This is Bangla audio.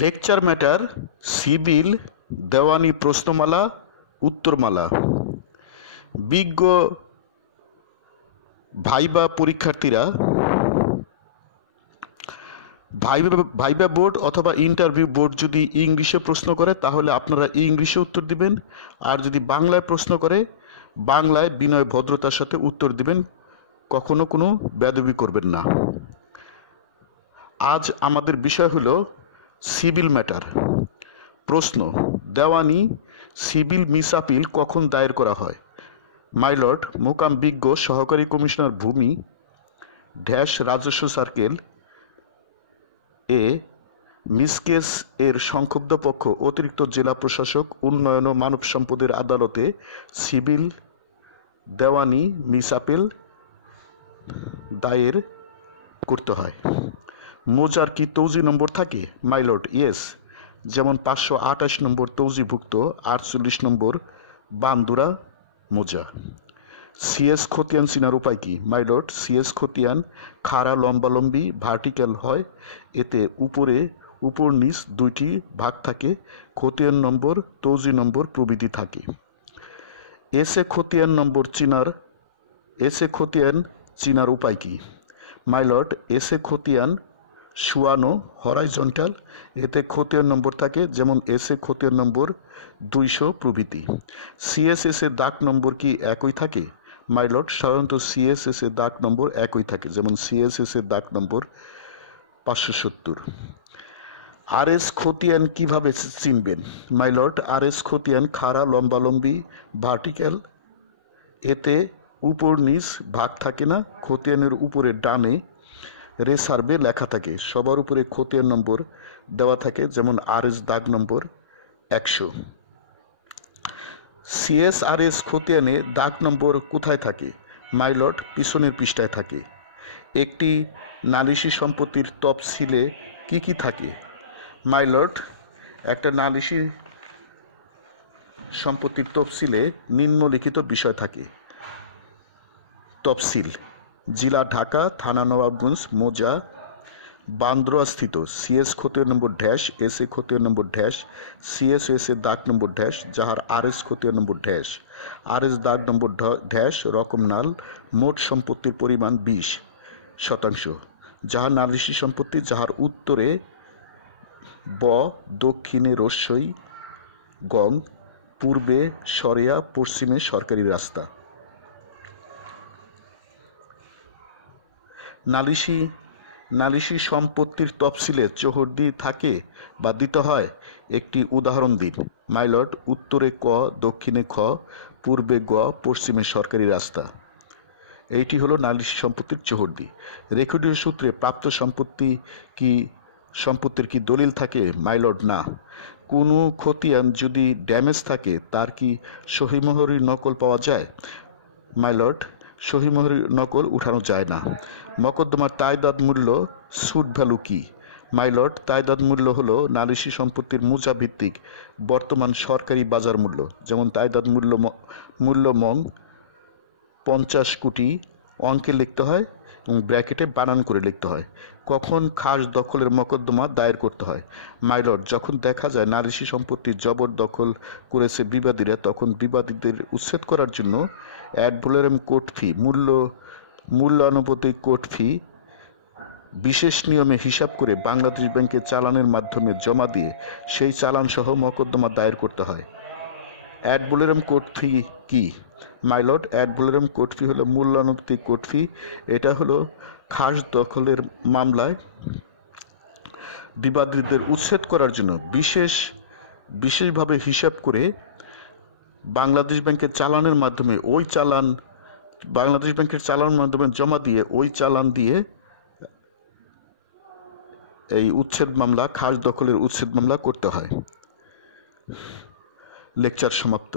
লেকচার ম্যাটার, সিভিল, দেওয়ানি প্রশ্নমালা, উত্তরমালা। বিজ্ঞ ভাইবা পরীক্ষার্থীরা ভাইবা বোর্ড অথবা ইন্টারভিউ বোর্ড যদি ইংলিশে প্রশ্ন করে তাহলে আপনারা ইংলিশে উত্তর দিবেন, আর যদি বাংলায় প্রশ্ন করে বাংলায় বিনয় ভদ্রতার সাথে উত্তর দিবেন, কখনো কোনো বেয়াদবি করবেন না। আজ আমাদের বিষয় হলো সিভিল ম্যাটার। প্রশ্ন: দেওয়ানি সিভিল মিস আপিল কখন দায়ের করা হয়? মাইলর্ড, মোকাম বিজ্ঞ সহকারী কমিশনার ভূমি রাজস্ব সার্কেল এ মিসকেস এর সংক্ষুব্ধ পক্ষ অতিরিক্ত জেলা প্রশাসক উন্নয়ন ও মানব সম্পদের আদালতে সিভিল দেওয়ানি মিস আপিল দায়ের করতে হয়। মোজার কি তৌজি নম্বর থাকে? My lord, yes. যেমন 528 নম্বর তৌজিভুক্ত 48 নম্বর বান্দুরা মোজা। সিএস খতিয়ান চিনার উপায় কি? মাইলর্ড, সিএস খতিয়ান খাড়া লম্বালম্বি ভার্টিক্যাল হয়, এতে উপর নিচ দুইটি ভাগ থাকে, খতিয়ান নম্বর, তৌজি নম্বর প্রভৃতি থাকে। এসে খতিয়ান চিনার উপায় কি? মাইলর্ড, এসে খতিয়ান শুয়ানো হরাইজন্টাল, এতে খতিয়ান নম্বর থাকে, যেমন এসে খতিয়ান নম্বর 200 প্রভৃতি। সিএসএস এর দাগ নম্বর কি একই থাকে? মাইলর্ড, সাধারণত সিএসএস এর দাগ নম্বর একই থাকে, যেমন সিএসএস এর দাগ নম্বর 570। আরএস খতিয়ান কিভাবে চিনবেন? মাইলর্ড, আরএস খতিয়ান খাড়া লম্বালম্বি ভার্টিক্যাল, এতে উপর নিচ ভাগ থাকে না, খতিয়ানের উপরে ডানে রেসার্ভে লেখা থাকে, সবার উপরে খতিয়ান নম্বর দেওয়া থাকে, যেমন আরএস দাগ নম্বর 100। সিএসআরএস খতিয়ানে দাগ নম্বর কোথায় থাকে? মাইলর্ড, পিছনের পৃষ্ঠায় থাকে। একটি নালিশি সম্পত্তির তফসিলে কি কি থাকে? মাইলর্ড, একটা নালিশি সম্পত্তির তফসিলে নিম্নলিখিত বিষয় থাকে। তফসিল: জেলা ঢাকা, থানা নবাবগঞ্জ, মোজা বান্দ্রা স্থিত, সিএস খতিয়ান নম্বর এস এ খতিয়ান নম্বর সিএসএস এর দাগ নম্বর যাহার আরএস খতিয়ান নম্বর আরএস দাগ নম্বর রকম নাল, মোট সম্পত্তির পরিমাণ 20%, যাহার নালিশি সম্পত্তি, যাহার উত্তরে ব, দক্ষিণে রস্যই গং, পূর্বে সরেয়া, পশ্চিমে সরকারি রাস্তা। নালিশি সম্পত্তির তফসিলে চৌহদ্দি থাকে বা দিতে হয়? একটি উদাহরণ দিন। মাইলর্ড, উত্তরে ক, দক্ষিণে খ, পূর্বে গ, পশ্চিমে সরকারি রাস্তা। এইটি হলো নালিশি সম্পত্তির চৌহদ্দি। রেকর্ডীয় সূত্রে প্রাপ্ত সম্পত্তির কি দলিল থাকে? মাইলর্ড, না। কোনো খতিয়ান যদি ড্যামেজ থাকে তার কি সহিমোহরির নকল পাওয়া যায়? মাইলর্ড, সহিমোহরির নকল উঠানো যায় না। মকদ্দমার তাইদাদ মূল্য সুট ভ্যালু কি? মাইলর্ড, তাইদাদ মূল্য হলো নালিশি সম্পত্তির মুজা ভিত্তিক বর্তমান সরকারি বাজার মূল্য, যেমন তাইদাদ মূল্য মং 50 কোটি অঙ্কে লিখতে হয় এবং ব্র্যাকেটে বানান করে লিখতে হয়। কখন খাস দখলের মকদ্দমা দায়ের করতে হয়? মাইলর্ড, যখন দেখা যায় নালিশি সম্পত্তি জবরদখল করেছে বিবাদীরা, তখন বিবাদীদের উচ্ছেদ করার জন্য অ্যাড ভ্যালোরেম কোর্ট ফি, মূল্যানুপাতিক কোর্ট ফি বিশেষ নিয়মে হিসাব করে বাংলাদেশ ব্যাংকে চালানের মাধ্যমে জমা দিয়ে সেই চালান সহ মকদ্দমা দায়ের করতে হয়। অ্যাড ভ্যালোরেম কোর্ট ফি কি? My lord, ad valorem court fee হলো মূল্যানুপাতিক কোর্ট ফি। এটা হলো খাস দখলের মামলায় বিবাদীদের উচ্ছেদ করার জন্য বিশেষভাবে হিসাব করে বাংলাদেশ ব্যাংকের চালানের মাধ্যমে জমা দিয়ে ওই চালান দিয়ে এই খাস দখলের উচ্ছেদ মামলা করতে হয়। লেকচার সমাপ্ত।